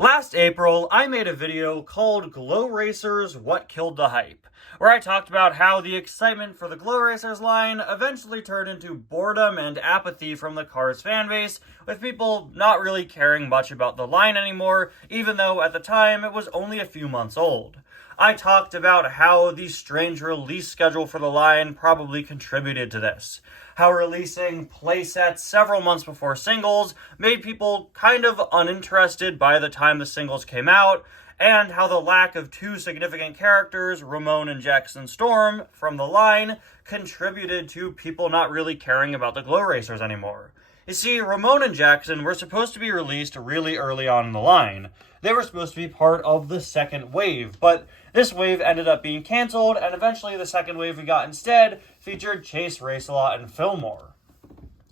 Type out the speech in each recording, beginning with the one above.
Last April, I made a video called Glow Racers What Killed the Hype, where I talked about how the excitement for the Glow Racers line eventually turned into boredom and apathy from the Cars fanbase, with people not really caring much about the line anymore, even though at the time it was only a few months old. I talked about how the strange release schedule for the line probably contributed to this. How releasing playsets several months before singles made people kind of uninterested by the time the singles came out, and how the lack of two significant characters, Ramone and Jackson Storm, from the line contributed to people not really caring about the Glow Racers anymore. You see, Ramone and Jackson were supposed to be released really early on in the line. They were supposed to be part of the second wave, but this wave ended up being canceled, and eventually the second wave we got instead featured Chase Racelot and Fillmore.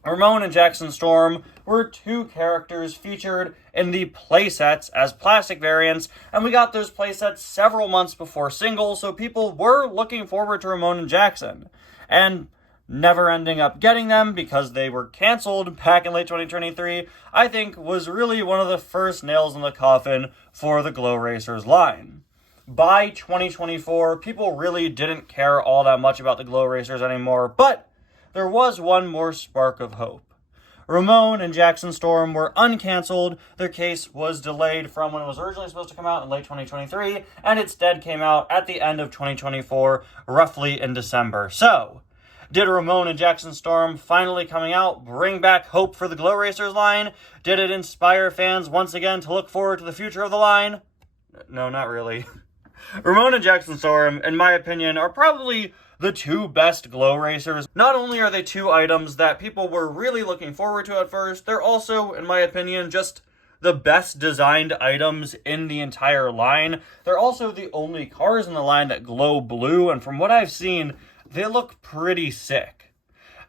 Ramone and Jackson Storm were two characters featured in the playsets as plastic variants, and we got those playsets several months before singles, so people were looking forward to Ramone and Jackson. And never ending up getting them because they were canceled back in late 2023, I think was really one of the first nails in the coffin for the Glow Racers line. By 2024, people really didn't care all that much about the Glow Racers anymore, but there was one more spark of hope. Ramone and Jackson Storm were uncanceled. Their case was delayed from when it was originally supposed to come out in late 2023, and instead came out at the end of 2024, roughly in December. So, did Ramone and Jackson Storm finally coming out bring back hope for the Glow Racers line? Did it inspire fans once again to look forward to the future of the line? No, not really. Ramone and Jackson Storm, in my opinion, are probably the two best Glow Racers. Not only are they two items that people were really looking forward to at first, they're also, in my opinion, just the best designed items in the entire line. They're also the only cars in the line that glow blue, and from what I've seen, they look pretty sick.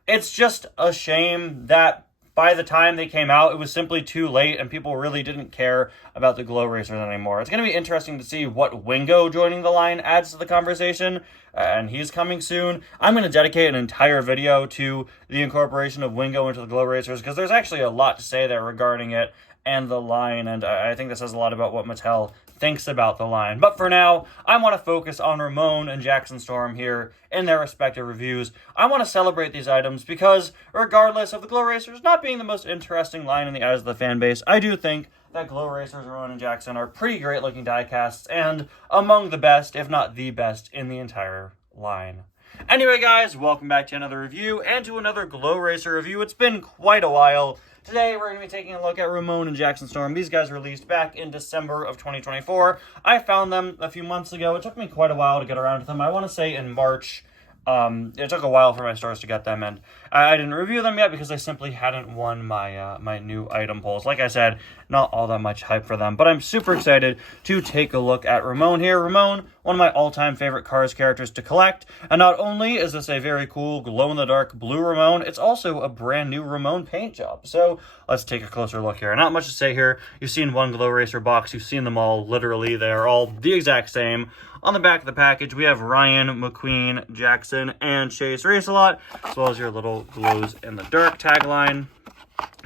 It's just a shame that by the time they came out, it was simply too late and people really didn't care about the Glow Racers anymore. It's going to be interesting to see what Wingo joining the line adds to the conversation, and he's coming soon. I'm going to dedicate an entire video to the incorporation of Wingo into the Glow Racers because there's actually a lot to say there regarding it and the line, and I think this says a lot about what Mattel thinks about the line. But for now, I want to focus on Ramone and Jackson Storm here in their respective reviews. I want to celebrate these items because, regardless of the Glow Racers not being the most interesting line in the eyes of the fan base, I do think that Glow Racers, Ramone, and Jackson are pretty great looking diecasts and among the best, if not the best, in the entire line. Anyway, guys, welcome back to another review and to another Glow Racer review. It's been quite a while. Today, we're going to be taking a look at Ramone and Jackson Storm. These guys released back in December of 2024. I found them a few months ago. It took me quite a while to get around to them. I want to say in March. It took a while for my stores to get them, and I didn't review them yet because I simply hadn't won my my new item polls. Like I said, not all that much hype for them, but I'm super excited to take a look at Ramone here. Ramone, one of my all-time favorite Cars characters to collect, and not only is this a very cool glow-in-the-dark blue Ramone, it's also a brand new Ramone paint job. So let's take a closer look here. Not much to say here. You've seen one Glow Racer box. You've seen them all. Literally, they are all the exact same. On the back of the package, we have Ryan, McQueen, Jackson, and Chase Racelot, as well as your little glows in the dark tagline.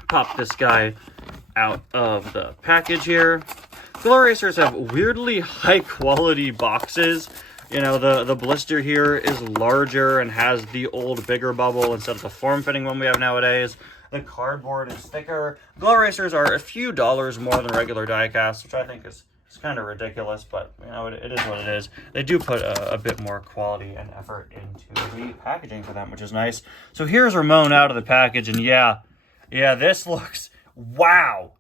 Pop this guy out of the package here. Glow Racers have weirdly high quality boxes. You know, the blister here is larger and has the old bigger bubble instead of the form-fitting one we have nowadays. The cardboard is thicker. Glow Racers are a few dollars more than regular diecasts, which I think is kind of ridiculous, but you know, it is what it is. They do put a bit more quality and effort into the packaging for them, which is nice. So here's Ramone out of the package, and yeah, this looks, wow,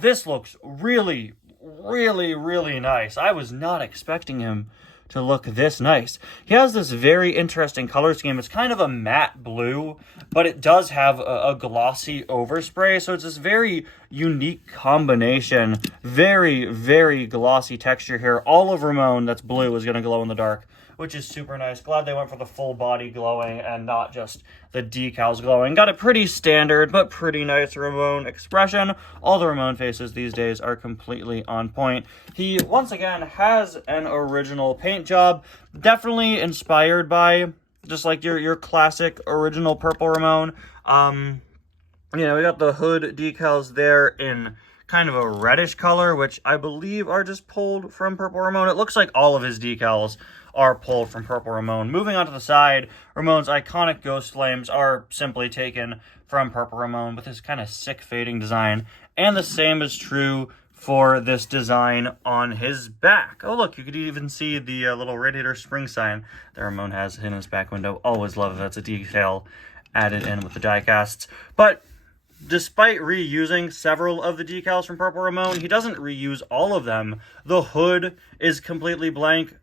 this looks really, really, really nice. I was not expecting him to look this nice. He has this very interesting color scheme. It's kind of a matte blue, but it does have a glossy overspray, so it's this very unique combination. Very, very glossy texture here. All of Ramone that's blue is going to glow in the dark, which is super nice. Glad they went for the full body glowing and not just the decals glowing. Got a pretty standard but pretty nice Ramone expression. All the Ramone faces these days are completely on point. He, once again, has an original paint job. Definitely inspired by just like your classic original purple Ramone. You know, we got the hood decals there in kind of a reddish color, which I believe are just pulled from Purple Ramone. It looks like all of his decals are pulled from Purple Ramone. Moving on to the side, Ramone's iconic ghost flames are simply taken from Purple Ramone with his kind of sick fading design. And the same is true for this design on his back. Oh, look, you could even see the little radiator spring sign that Ramone has in his back window. Always love that's a detail added in with the die casts. But despite reusing several of the decals from Purple Ramone, he doesn't reuse all of them. The hood is completely blank.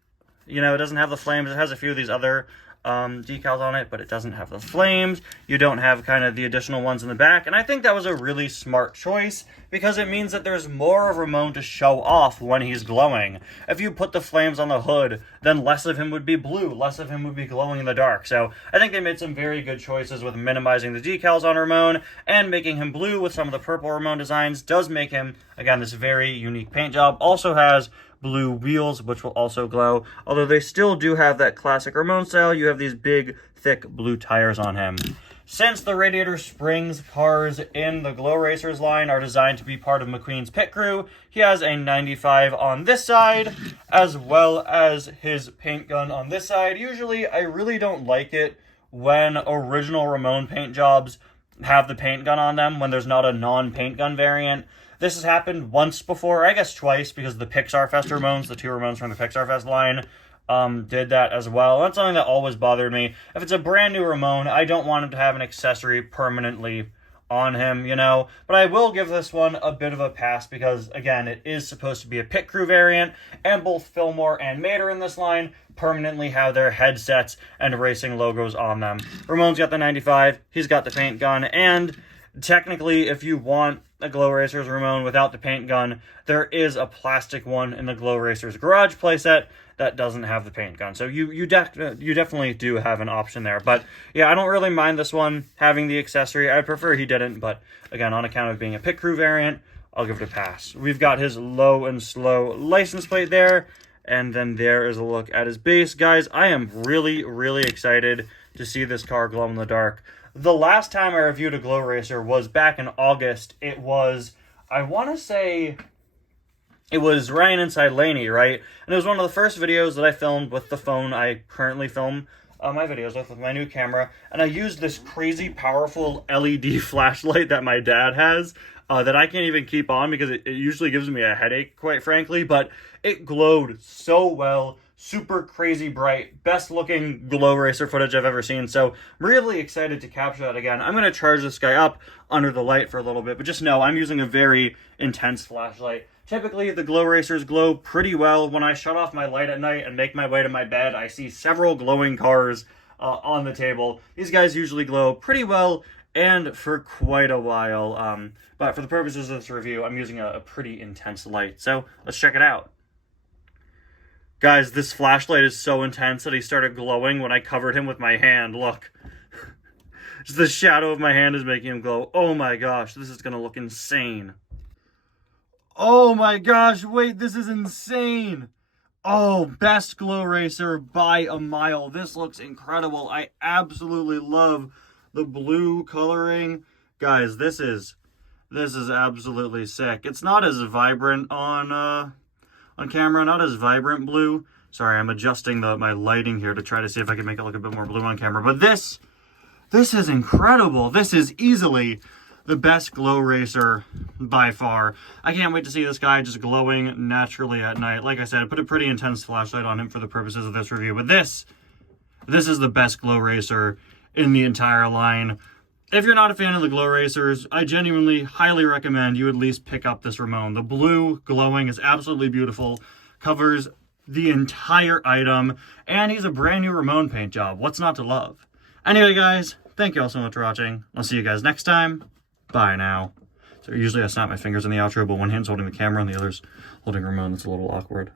You know, it doesn't have the flames. It has a few of these other decals on it, but it doesn't have the flames. You don't have kind of the additional ones in the back, and I think that was a really smart choice because it means that there's more of Ramone to show off when he's glowing. If you put the flames on the hood, then less of him would be blue, less of him would be glowing in the dark. So I think they made some very good choices with minimizing the decals on Ramone and making him blue with some of the Purple Ramone designs does make him, again, this very unique paint job. Also has blue wheels, which will also glow, although they still do have that classic Ramone style. You have these big, thick blue tires on him. Since the Radiator Springs cars in the Glow Racers line are designed to be part of McQueen's pit crew, he has a 95 on this side, as well as his paint gun on this side. Usually, I really don't like it when original Ramone paint jobs have the paint gun on them, when there's not a non-paint gun variant. This has happened once before, I guess twice, because the Pixar Fest Ramones, the two Ramones from the Pixar Fest line, did that as well. That's something that always bothered me. If it's a brand new Ramone, I don't want him to have an accessory permanently on him, you know. But I will give this one a bit of a pass because, again, it is supposed to be a pit crew variant, and both Fillmore and Mater in this line permanently have their headsets and racing logos on them. Ramone's got the 95, he's got the paint gun, and technically, if you want a Glow Racers Ramone without the paint gun, there is a plastic one in the Glow Racers Garage playset that doesn't have the paint gun. So you definitely do have an option there. But yeah, I don't really mind this one having the accessory. I prefer he didn't, but again, on account of being a pit crew variant, I'll give it a pass. We've got his low and slow license plate there, and then there is a look at his base. Guys, I am really, really excited to see this car glow in the dark. The last time I reviewed a Glow Racer was back in August. It was, I want to say, it was Ryan Inside Laney, right? And it was one of the first videos that I filmed with the phone I currently film my videos with my new camera. And I used this crazy powerful LED flashlight that my dad has that I can't even keep on because it usually gives me a headache, quite frankly. But it glowed so well. Super crazy bright, best looking Glow Racer footage I've ever seen. So I'm really excited to capture that again. I'm going to charge this guy up under the light for a little bit, but just know I'm using a very intense flashlight. Typically, the Glow Racers glow pretty well. When I shut off my light at night and make my way to my bed, I see several glowing cars on the table. These guys usually glow pretty well and for quite a while. But for the purposes of this review, I'm using a pretty intense light. So let's check it out. Guys, this flashlight is so intense that he started glowing when I covered him with my hand. Look. Just the shadow of my hand is making him glow. Oh my gosh, this is going to look insane. Oh my gosh, wait, this is insane. Oh, best Glow Racer by a mile. This looks incredible. I absolutely love the blue coloring. Guys, this is absolutely sick. It's not as vibrant on camera, not as vibrant blue. Sorry, I'm adjusting my lighting here to try to see if I can make it look a bit more blue on camera. But this is incredible. This is easily the best Glow Racer by far. I can't wait to see this guy just glowing naturally at night. Like I said, I put a pretty intense flashlight on him for the purposes of this review. But this is the best Glow Racer in the entire line. If you're not a fan of the Glow Racers, I genuinely highly recommend you at least pick up this Ramone. The blue glowing is absolutely beautiful, covers the entire item, and he's a brand new Ramone paint job. What's not to love? Anyway, guys, thank you all so much for watching. I'll see you guys next time. Bye now. So usually I snap my fingers in the outro, but one hand's holding the camera and the other's holding Ramone. That's a little awkward.